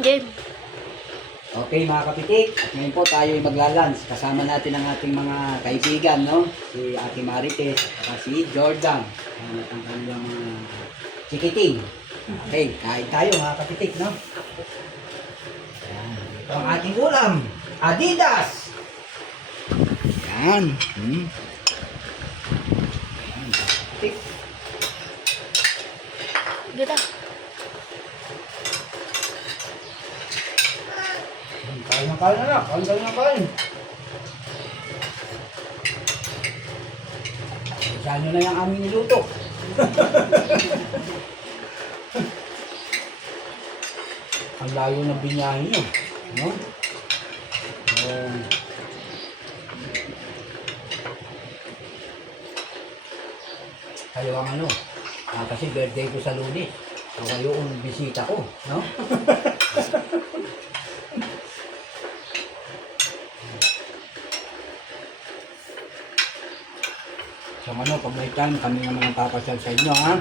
Game. Okay mga kapitik, at ngayon po tayo ay maglalunch. Kasama natin ang ating mga kaibigan, no? Si Ate Marites, at si Jordan. At ang kanilang mga chikiting. Okay, kain tayo mga kapitik, no? Yan. Ito ang ating ulam. Adidas! Yan. Yan, kapitik. Gita. Kain na kain na. Kain na kain. Saan nyo na yung aming niluto? Ang layo ng binyahe nyo. No? Kayo ang ano? Kasi birthday ko sa Lunes. So kayo ang bisita ko. No? So ano, pag may time, kami nga mga papasyal sa inyo, ha?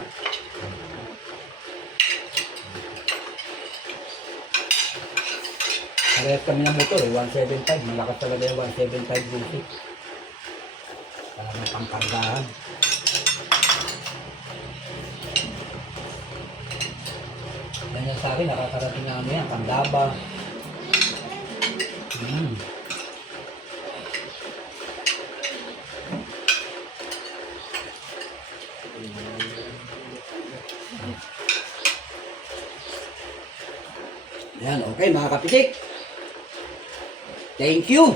Parehas kami ng motor, 175. Malakas talaga yung 175 busi. Para may pangkargahan. Ganyan sa akin, nakakarating na ano yan, Pandaba. Yan, okay mga kapitik. Thank you.